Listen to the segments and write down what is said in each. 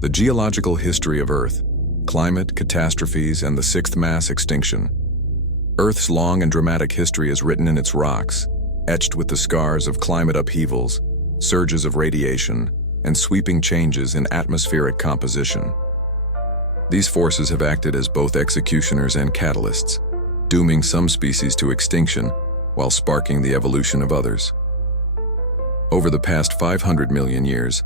The geological history of Earth, climate, catastrophes, and the sixth mass extinction. Earth's long and dramatic history is written in its rocks, etched with the scars of climate upheavals, surges of radiation, and sweeping changes in atmospheric composition. These forces have acted as both executioners and catalysts, dooming some species to extinction while sparking the evolution of others. Over the past 500 million years,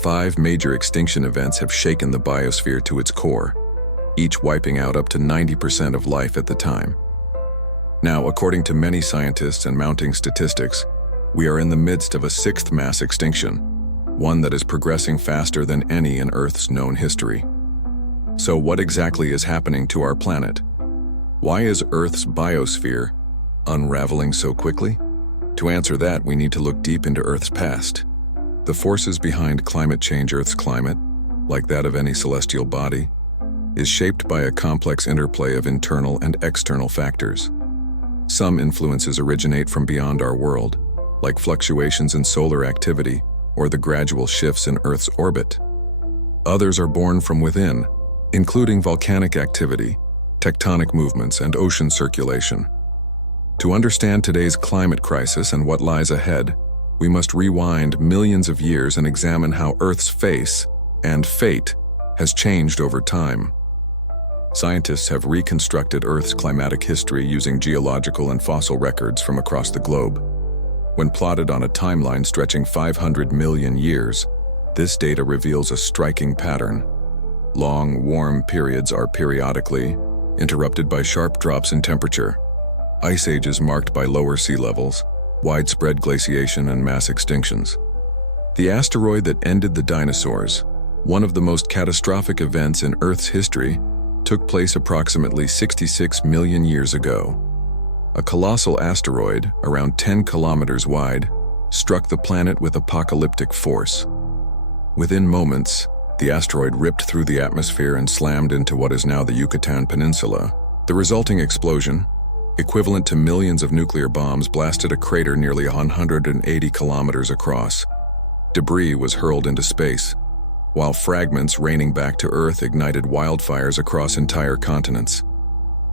5 major extinction events have shaken the biosphere to its core, each wiping out up to 90% of life at the time. Now, according to many scientists and mounting statistics, we are in the midst of a sixth mass extinction, one that is progressing faster than any in Earth's known history. So what exactly is happening to our planet? Why is Earth's biosphere unraveling so quickly? To answer that, we need to look deep into Earth's past. The forces behind climate change. Earth's climate, like that of any celestial body, is shaped by a complex interplay of internal and external factors. Some influences originate from beyond our world, like fluctuations in solar activity or the gradual shifts in Earth's orbit. Others are born from within, including volcanic activity, tectonic movements, and ocean circulation. To understand today's climate crisis and what lies ahead, we must rewind millions of years and examine how Earth's face and fate has changed over time. Scientists have reconstructed Earth's climatic history using geological and fossil records from across the globe. When plotted on a timeline stretching 500 million years, this data reveals a striking pattern. Long, warm periods are periodically interrupted by sharp drops in temperature, ice ages marked by lower sea levels, widespread glaciation, and mass extinctions. The asteroid that ended the dinosaurs, one of the most catastrophic events in Earth's history, took place approximately 66 million years ago. A colossal asteroid, around 10 kilometers wide, struck the planet with apocalyptic force. Within moments, the asteroid ripped through the atmosphere and slammed into what is now the Yucatan Peninsula. The resulting explosion, equivalent to millions of nuclear bombs, blasted a crater nearly 180 kilometers across. Debris was hurled into space, while fragments raining back to Earth ignited wildfires across entire continents.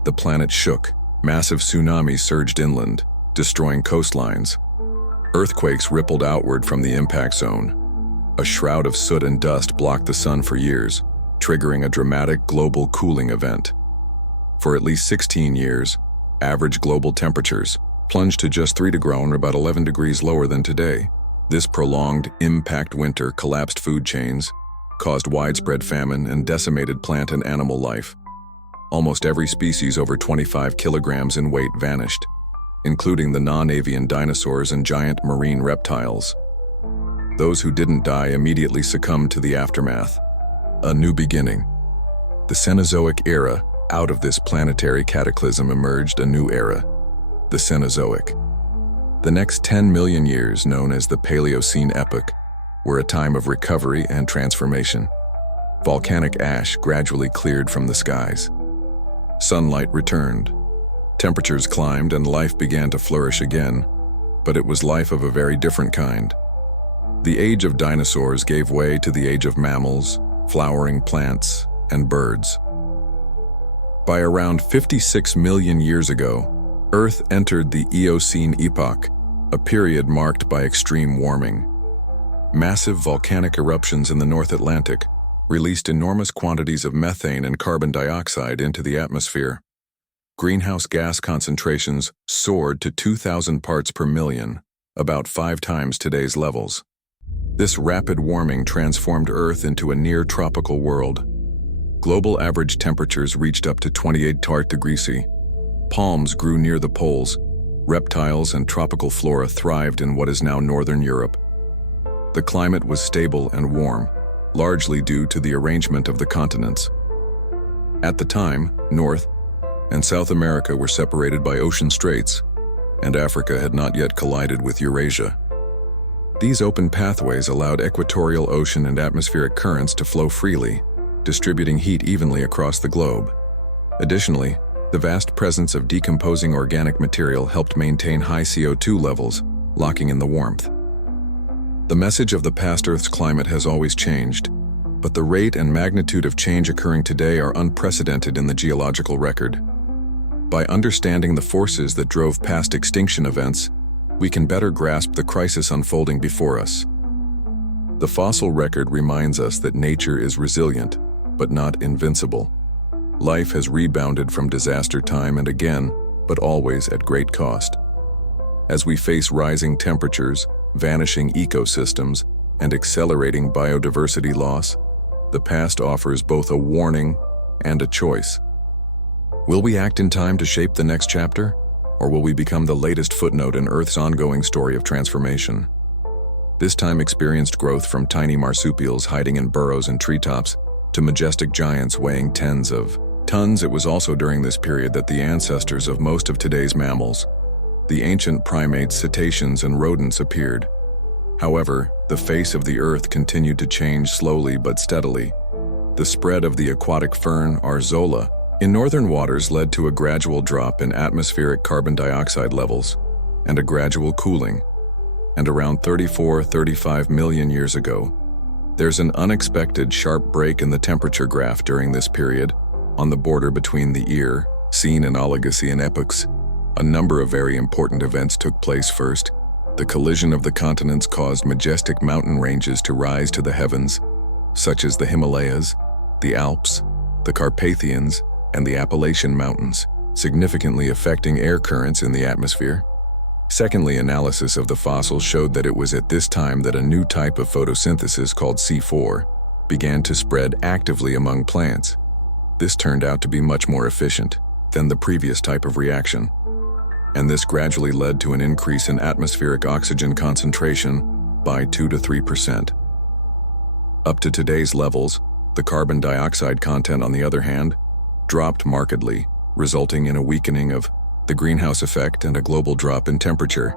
The planet shook. Massive tsunamis surged inland, destroying coastlines. Earthquakes rippled outward from the impact zone. A shroud of soot and dust blocked the sun for years, triggering a dramatic global cooling event. For at least 16 years, average global temperatures plunged to just 3 degrees, or about 11 degrees lower than today. This prolonged impact winter collapsed food chains, caused widespread famine, and decimated plant and animal life. Almost every species over 25 kilograms in weight vanished, including the non-avian dinosaurs and giant marine reptiles. Those who didn't die immediately succumbed to the aftermath. A new beginning. The Cenozoic Era. Out of this planetary cataclysm emerged a new era, the Cenozoic. The next 10 million years, known as the Paleocene epoch, were a time of recovery and transformation. Volcanic ash gradually cleared from the skies. Sunlight returned. Temperatures climbed and life began to flourish again, but it was life of a very different kind. The age of dinosaurs gave way to the age of mammals, flowering plants, and birds. By around 56 million years ago, Earth entered the Eocene epoch, a period marked by extreme warming. Massive volcanic eruptions in the North Atlantic released enormous quantities of methane and carbon dioxide into the atmosphere. Greenhouse gas concentrations soared to 2,000 parts per million, about 5 times today's levels. This rapid warming transformed Earth into a near-tropical world. Global average temperatures reached up to 28 degrees C. Palms grew near the poles. Reptiles and tropical flora thrived in what is now northern Europe. The climate was stable and warm, largely due to the arrangement of the continents. At the time, North and South America were separated by ocean straits, and Africa had not yet collided with Eurasia. These open pathways allowed equatorial ocean and atmospheric currents to flow freely, distributing heat evenly across the globe. Additionally, the vast presence of decomposing organic material helped maintain high CO2 levels, locking in the warmth. The message of the past Earth's climate has always changed. but the rate and magnitude of change occurring today are unprecedented in the geological record. By understanding the forces that drove past extinction events, we can better grasp the crisis unfolding before us. The fossil record reminds us that nature is resilient, but not invincible. Life has rebounded from disaster time and again, but always at great cost. As we face rising temperatures, vanishing ecosystems, and accelerating biodiversity loss, the past offers both a warning and a choice. Will we act in time to shape the next chapter, or will we become the latest footnote in Earth's ongoing story of transformation? This time experienced growth from tiny marsupials hiding in burrows and treetops to majestic giants weighing tens of tons. It was also during this period that the ancestors of most of today's mammals, the ancient primates, cetaceans, and rodents appeared. However, the face of the Earth continued to change slowly but steadily. The spread of the aquatic fern, Arzola, in northern waters led to a gradual drop in atmospheric carbon dioxide levels and a gradual cooling. And around 35 million years ago, there's an unexpected sharp break in the temperature graph during this period, on the border between the Eocene and Oligocene epochs. A number of very important events took place. First, the collision of the continents caused majestic mountain ranges to rise to the heavens, such as the Himalayas, the Alps, the Carpathians, and the Appalachian Mountains, significantly affecting air currents in the atmosphere. Secondly, analysis of the fossils showed that it was at this time that a new type of photosynthesis called C4 began to spread actively among plants. This turned out to be much more efficient than the previous type of reaction, and this gradually led to an increase in atmospheric oxygen concentration by 2 to 3%. Up to today's levels, the carbon dioxide content, on the other hand, dropped markedly, resulting in a weakening of the greenhouse effect and a global drop in temperature.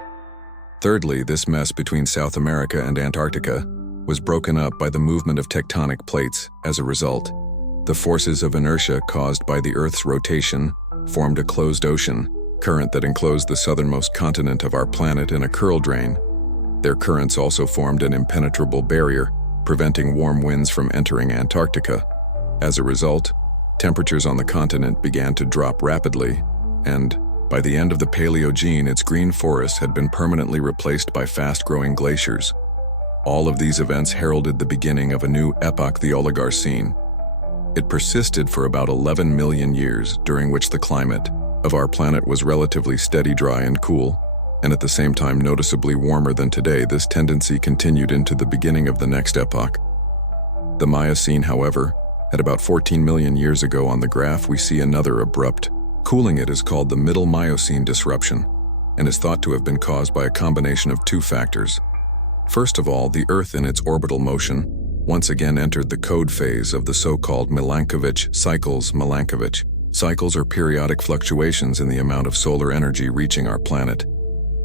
Thirdly, this mess between South America and Antarctica was broken up by the movement of tectonic plates. As a result, the forces of inertia caused by the Earth's rotation formed a closed ocean current that enclosed the southernmost continent of our planet in a curl drain. Their currents also formed an impenetrable barrier, preventing warm winds from entering Antarctica. As a result, temperatures on the continent began to drop rapidly, and by the end of the Paleogene, its green forests had been permanently replaced by fast-growing glaciers. All of these events heralded the beginning of a new epoch, the Oligocene. It persisted for about 11 million years, during which the climate of our planet was relatively steady, dry, and cool, and at the same time noticeably warmer than today. This tendency continued into the beginning of the next epoch, the Miocene. However, at about 14 million years ago on the graph, we see another abrupt cooling. It is called the Middle Miocene disruption, and is thought to have been caused by a combination of two factors. First of all, the Earth in its orbital motion once again entered the code phase of the so-called Milankovitch cycles. Milankovitch cycles are periodic fluctuations in the amount of solar energy reaching our planet,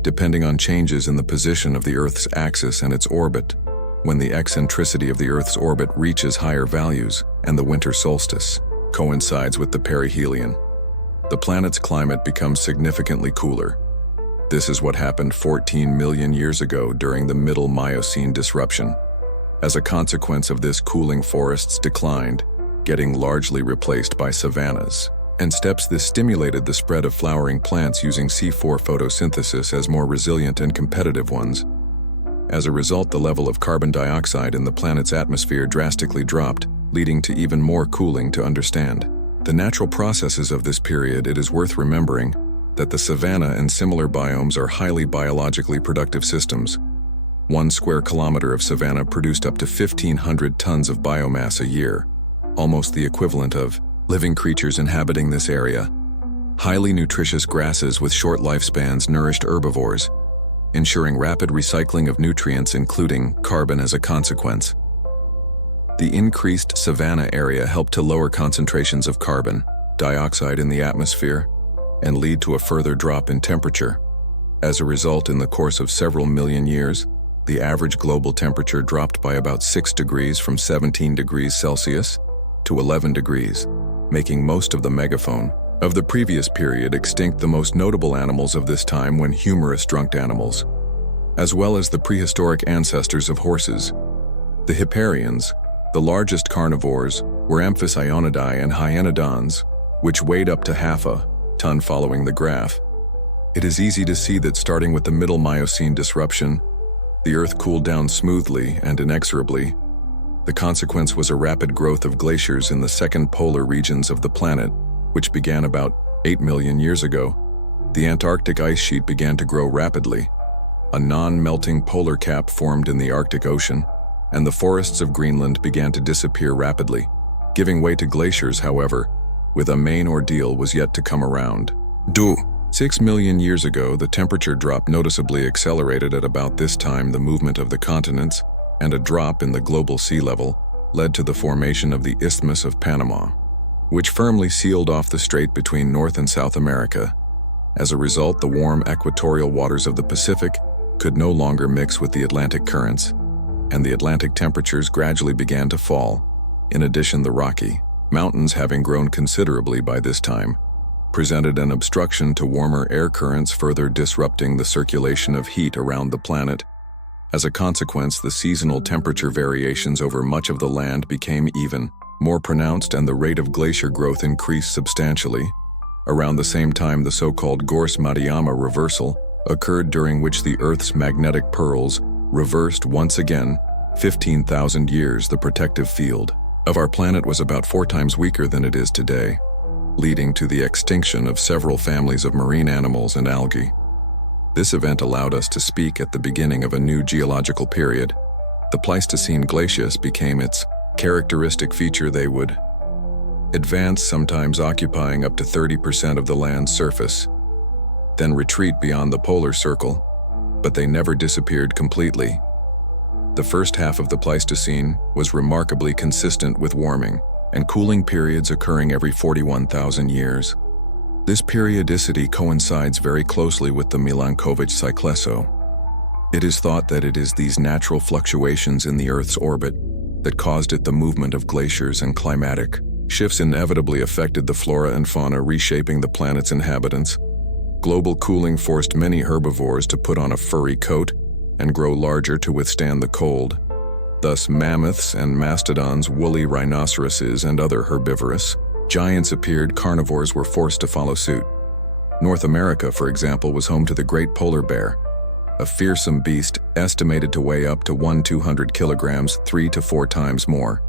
depending on changes in the position of the Earth's axis and its orbit. When the eccentricity of the Earth's orbit reaches higher values and the winter solstice coincides with the perihelion, the planet's climate becomes significantly cooler. This is what happened 14 million years ago during the Middle Miocene disruption. As a consequence of this cooling, forests declined, getting largely replaced by savannas and steppes. This stimulated the spread of flowering plants using C4 photosynthesis as more resilient and competitive ones. As a result, the level of carbon dioxide in the planet's atmosphere drastically dropped, leading to even more cooling. To understand the natural processes of this period, it is worth remembering that the savanna and similar biomes are highly biologically productive systems. 1 square kilometer of savanna produced up to 1,500 tons of biomass a year, almost the equivalent of living creatures inhabiting this area. Highly nutritious grasses with short lifespans nourished herbivores, ensuring rapid recycling of nutrients, including carbon, as a consequence. The increased savanna area helped to lower concentrations of carbon dioxide in the atmosphere and lead to a further drop in temperature. As a result, in the course of several million years, the average global temperature dropped by about 6 degrees, from 17 degrees Celsius to 11 degrees, making most of the megafauna of the previous period extinct. The most notable animals of this time were humorous trunked animals, as well as the prehistoric ancestors of horses. The hipparians, The largest carnivores were Amphiscyonidae and Hyenodons, which weighed up to half a ton following the graph. It is easy to see that starting with the middle Miocene disruption, the Earth cooled down smoothly and inexorably. The consequence was a rapid growth of glaciers in the second polar regions of the planet, which began about 8 million years ago. The Antarctic ice sheet began to grow rapidly. A non-melting polar cap formed in the Arctic Ocean, and the forests of Greenland began to disappear rapidly, giving way to glaciers, however, with a main ordeal was yet to come around. 6 million years ago, the temperature drop noticeably accelerated at about this time the movement of the continents, and a drop in the global sea level led to the formation of the Isthmus of Panama, which firmly sealed off the strait between North and South America. As a result, the warm equatorial waters of the Pacific could no longer mix with the Atlantic currents, and the Atlantic temperatures gradually began to fall. In addition, the Rocky Mountains, having grown considerably by this time, presented an obstruction to warmer air currents, further disrupting the circulation of heat around the planet. As a consequence, the seasonal temperature variations over much of the land became even more pronounced, and the rate of glacier growth increased substantially. Around the same time, the so-called Gorse-Maruyama reversal occurred, during which the Earth's magnetic poles reversed once again. 15,000 years, the protective field of our planet was about 4 times weaker than it is today, leading to the extinction of several families of marine animals and algae. This event allowed us to speak at the beginning of a new geological period. The Pleistocene glaciers became its characteristic feature. They would advance, sometimes occupying up to 30% of the land's surface, then retreat beyond the polar circle, but they never disappeared completely. The first half of the Pleistocene was remarkably consistent with warming and cooling periods occurring every 41,000 years. This periodicity coincides very closely with the Milankovitch cycleso. It is thought that it is these natural fluctuations in the Earth's orbit that caused it. The movement of glaciers and climatic shifts inevitably affected the flora and fauna, reshaping the planet's inhabitants. Global cooling forced many herbivores to put on a furry coat and grow larger to withstand the cold. Thus, mammoths and mastodons, woolly rhinoceroses, and other herbivorous giants appeared. Carnivores were forced to follow suit. North America, for example, was home to the great polar bear, a fearsome beast estimated to weigh up to 200 kilograms, 3 to 4 times more.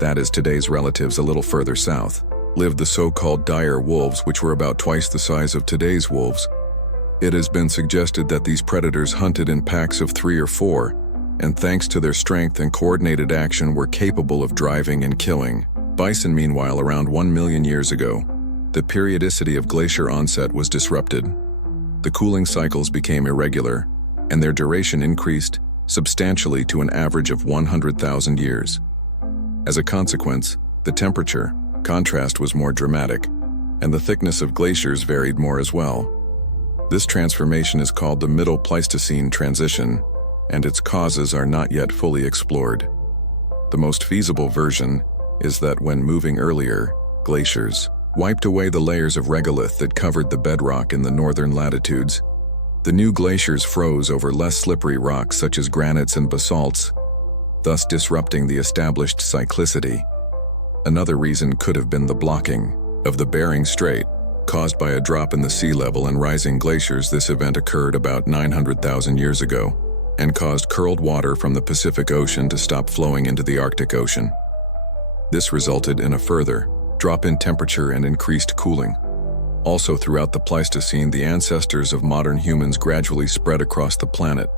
That is, today's relatives a little further south lived the so-called dire wolves, which were about twice the size of today's wolves. It has been suggested that these predators hunted in packs of 3 or 4, and thanks to their strength and coordinated action were capable of driving and killing. Bison, meanwhile, around 1 million years ago, the periodicity of glacier onset was disrupted. The cooling cycles became irregular, and their duration increased substantially to an average of 100,000 years. As a consequence, the temperature contrast was more dramatic, and the thickness of glaciers varied more as well. This transformation is called the Middle Pleistocene transition, and its causes are not yet fully explored. The most feasible version is that when moving earlier, glaciers wiped away the layers of regolith that covered the bedrock in the northern latitudes. The new glaciers froze over less slippery rocks such as granites and basalts, thus disrupting the established cyclicity. Another reason could have been the blocking of the Bering Strait, caused by a drop in the sea level and rising glaciers. This event occurred about 900,000 years ago and caused curled water from the Pacific Ocean to stop flowing into the Arctic Ocean. This resulted in a further drop in temperature and increased cooling. Also, throughout the Pleistocene, the ancestors of modern humans gradually spread across the planet.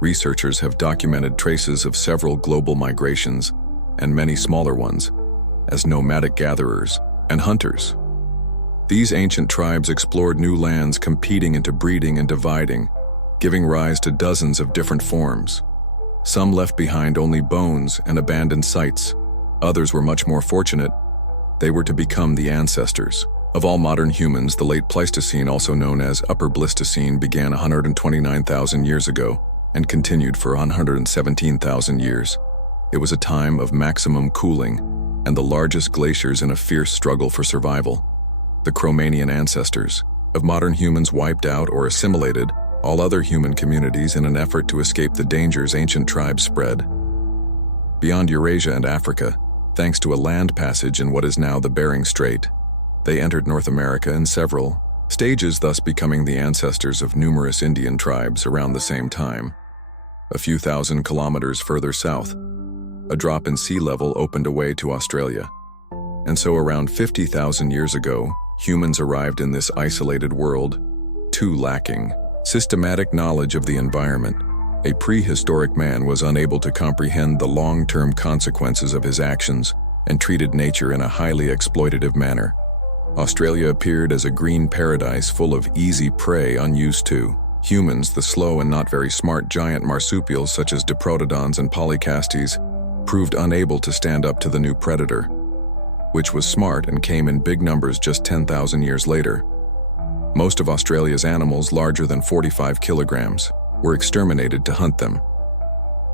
Researchers have documented traces of several global migrations, and many smaller ones, as nomadic gatherers and hunters. These ancient tribes explored new lands, competing into breeding and dividing, giving rise to dozens of different forms. Some left behind only bones and abandoned sites. Others were much more fortunate. They were to become the ancestors of all modern humans. The late Pleistocene, also known as Upper Pleistocene, began 129,000 years ago and continued for 117,000 years. It was a time of maximum cooling and the largest glaciers in a fierce struggle for survival. The Cro-Magnon ancestors of modern humans wiped out or assimilated all other human communities in an effort to escape the dangers ancient tribes spread. Beyond Eurasia and Africa, thanks to a land passage in what is now the Bering Strait, they entered North America in several stages, thus becoming the ancestors of numerous Indian tribes around the same time. A few thousand kilometers further south, a drop in sea level opened a way to Australia. And so around 50,000 years ago, humans arrived in this isolated world, too lacking systematic knowledge of the environment. A prehistoric man was unable to comprehend the long-term consequences of his actions and treated nature in a highly exploitative manner. Australia appeared as a green paradise full of easy prey unused to humans. The slow and not very smart giant marsupials such as diprotodons and polycastes proved unable to stand up to the new predator, which was smart and came in big numbers just 10,000 years later. Most of Australia's animals larger than 45 kilograms were exterminated to hunt them.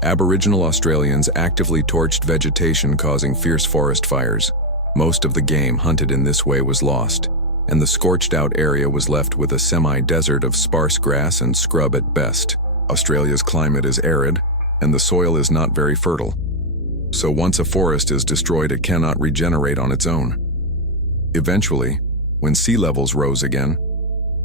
Aboriginal Australians actively torched vegetation, causing fierce forest fires. Most of the game hunted in this way was lost, and the scorched-out area was left with a semi-desert of sparse grass and scrub at best. Australia's climate is arid, and the soil is not very fertile. So once a forest is destroyed, it cannot regenerate on its own. Eventually, when sea levels rose again,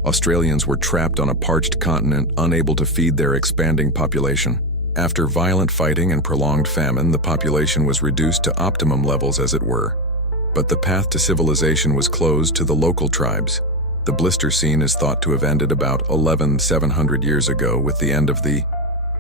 Australians were trapped on a parched continent, unable to feed their expanding population. After violent fighting and prolonged famine, the population was reduced to optimum levels, as it were. But the path to civilization was closed to the local tribes. The Pleistocene is thought to have ended about 11,700 years ago. With the end of the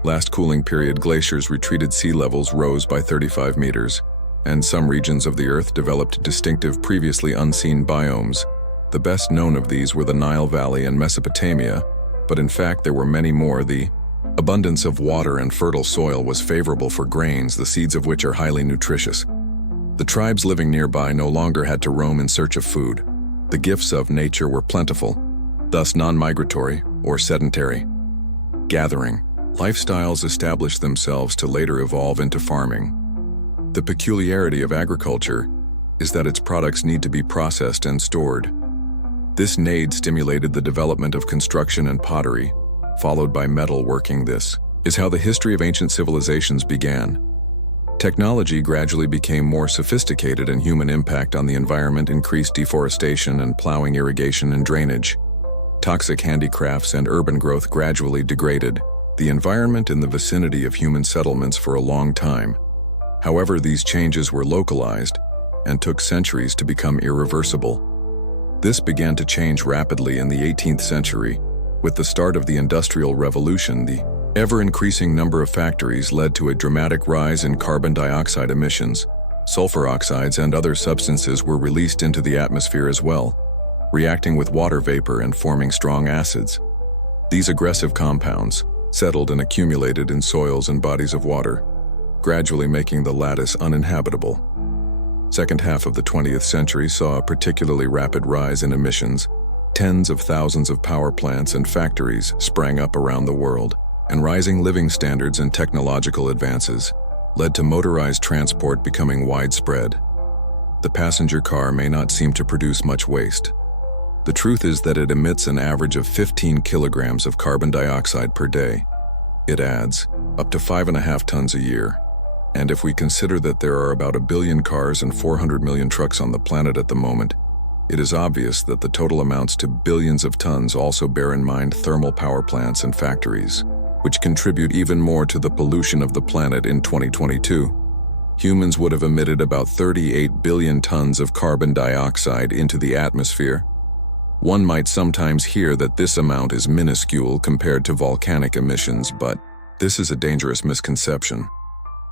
last cooling period, glaciers retreated, sea levels rose by 35 meters, and some regions of the Earth developed distinctive, previously unseen biomes. The best known of these were the Nile Valley and Mesopotamia, but in fact there were many more. The abundance of water and fertile soil was favorable for grains, the seeds of which are highly nutritious. The tribes living nearby no longer had to roam in search of food. The gifts of nature were plentiful, thus non-migratory or sedentary. Gathering lifestyles established themselves to later evolve into farming. The peculiarity of agriculture is that its products need to be processed and stored. This need stimulated the development of construction and pottery, followed by metal working. This is how the history of ancient civilizations began. Technology gradually became more sophisticated, and human impact on the environment increased deforestation and plowing, irrigation and drainage. Toxic handicrafts and urban growth gradually degraded the environment in the vicinity of human settlements for a long time. However, these changes were localized and took centuries to become irreversible. This began to change rapidly in the 18th century. With the start of the Industrial Revolution, the ever-increasing number of factories led to a dramatic rise in carbon dioxide emissions. Sulfur oxides and other substances were released into the atmosphere as well, reacting with water vapor and forming strong acids. These aggressive compounds settled and accumulated in soils and bodies of water, gradually making the lattice uninhabitable. Second half of the 20th century saw a particularly rapid rise in emissions. Tens of thousands of power plants and factories sprang up around the world, and rising living standards and technological advances led to motorized transport becoming widespread. The passenger car may not seem to produce much waste. The truth is that it emits an average of 15 kilograms of carbon dioxide per day. It adds up to 5.5 tons a year. And if we consider that there are about 1 billion cars and 400 million trucks on the planet at the moment, it is obvious that the total amounts to billions of tons. Also bear in mind thermal power plants and factories, which contribute even more to the pollution of the planet. In 2022, humans would have emitted about 38 billion tons of carbon dioxide into the atmosphere. One might sometimes hear that this amount is minuscule compared to volcanic emissions, but this is a dangerous misconception.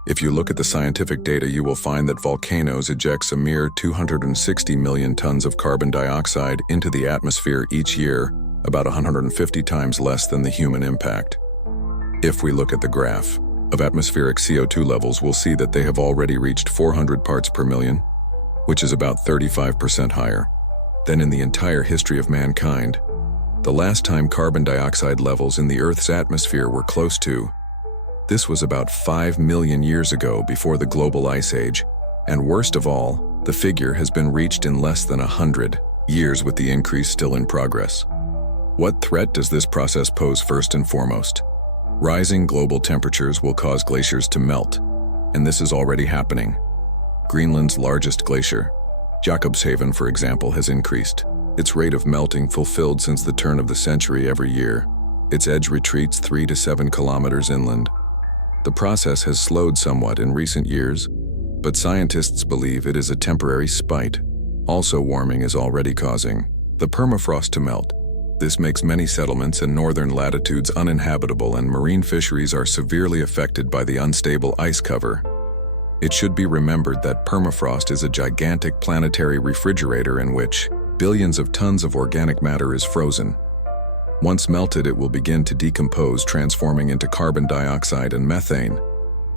If you look at the scientific data, you will find that volcanoes eject a mere 260 million tons of carbon dioxide into the atmosphere each year, about 150 times less than the human impact. If we look at the graph of atmospheric CO2 levels, we'll see that they have already reached 400 parts per million, which is about 35% higher than in the entire history of mankind. The last time carbon dioxide levels in the Earth's atmosphere were close to this was about 5 million years ago, before the global ice age, and worst of all, the figure has been reached in less than 100 years, with the increase still in progress. What threat does this process pose? First and foremost, rising global temperatures will cause glaciers to melt. and this is already happening. Greenland's largest glacier, Jakobshavn, for example, has increased. Its rate of melting fulfilled since the turn of the century every year. Its edge retreats 3 to 7 kilometers inland. The process has slowed somewhat in recent years, but scientists believe it is a temporary spite. Also, warming is already causing the permafrost to melt. This makes many settlements in northern latitudes uninhabitable, and marine fisheries are severely affected by the unstable ice cover. It should be remembered that permafrost is a gigantic planetary refrigerator in which billions of tons of organic matter is frozen. Once melted, it will begin to decompose, transforming into carbon dioxide and methane,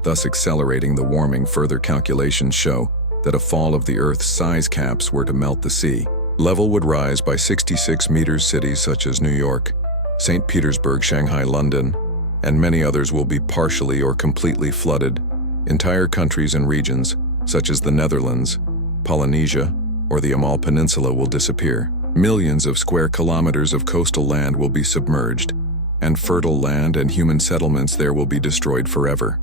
thus accelerating the warming. Further calculations show that a fall of the Earth's size caps were to melt the sea level would rise by 66 meters. Cities such as New York, St. Petersburg, Shanghai, London, and many others will be partially or completely flooded. Entire countries and regions, such as the Netherlands, Polynesia, or the Amal Peninsula, will disappear. Millions of square kilometers of coastal land will be submerged, and fertile land and human settlements there will be destroyed forever.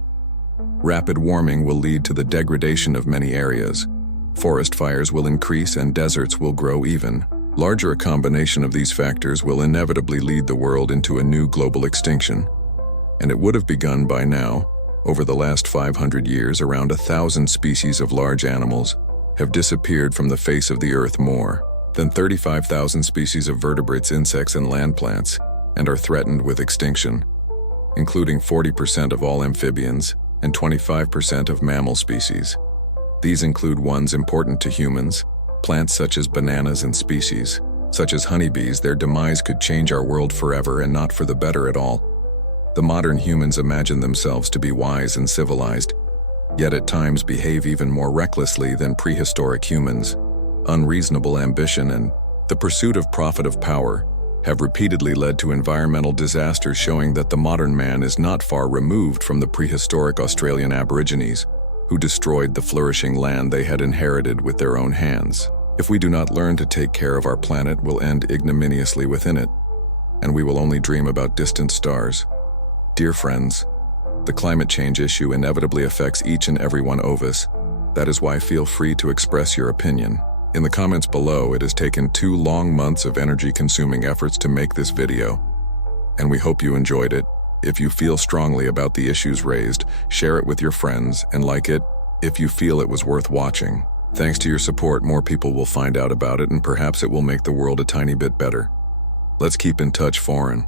Rapid warming will lead to the degradation of many areas. Forest fires will increase and deserts will grow even larger. A combination of these factors will inevitably lead the world into a new global extinction. And it would have begun by now. Over the last 500 years, around 1,000 species of large animals have disappeared from the face of the earth. More than 35,000 species of vertebrates, insects, and land plants, and are threatened with extinction, including 40% of all amphibians and 25% of mammal species. These include ones important to humans, plants such as bananas, and species such as honeybees. Their demise could change our world forever, and not for the better at all. The modern humans imagine themselves to be wise and civilized, yet at times behave even more recklessly than prehistoric humans. Unreasonable ambition and the pursuit of profit of power have repeatedly led to environmental disasters, showing that the modern man is not far removed from the prehistoric Australian Aborigines, who destroyed the flourishing land they had inherited with their own hands. If we do not learn to take care of our planet, we'll end ignominiously within it, and we will only dream about distant stars. Dear friends, the climate change issue inevitably affects each and every one of us. That is why feel free to express your opinion in the comments below. It has taken 2 long months of energy-consuming efforts to make this video, and we hope you enjoyed it. If you feel strongly about the issues raised, share it with your friends and like it if you feel it was worth watching. Thanks to your support, more people will find out about it, and perhaps it will make the world a tiny bit better. Let's keep in touch, foreign.